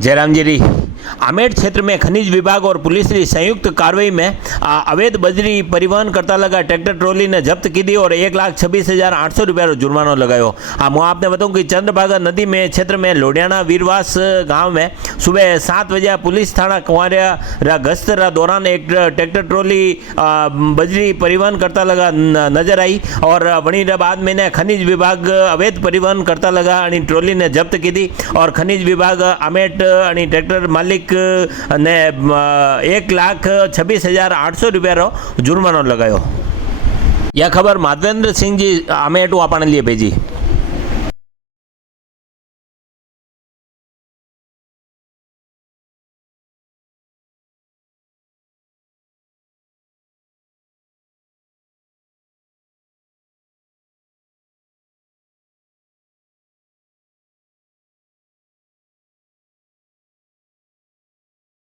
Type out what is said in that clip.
जयरामगिरी आमेर क्षेत्र में खनिज विभाग और पुलिस की संयुक्त कार्रवाई में अवैध बजरी परिवहन करता लगा ट्रैक्टर ट्रॉली ने जब्त की दी और 1,26,800 रुपया जुर्माना लगायो। मैं आपने बताऊं कि चंद्रभागा नदी में क्षेत्र में लोडियाना वीरवास गांव में सुबह 7 बजे पुलिस थाना कुंवारिया गश्त दौरान एक ट्रैक्टर ट्रॉली बजरी परिवहन करता लगा नजर आई और वहीं बाद में खनिज विभाग अवैध परिवहन करता लगा और ट्रॉली ने जब्त की दी और खनिज विभाग आमेट और ट्रैक्टर मालिक ने 1,26,800 रुपया जुर्मानो लगायो। यह खबर माधवेंद्र सिंह जी आमेटू आपने लिए भेजी।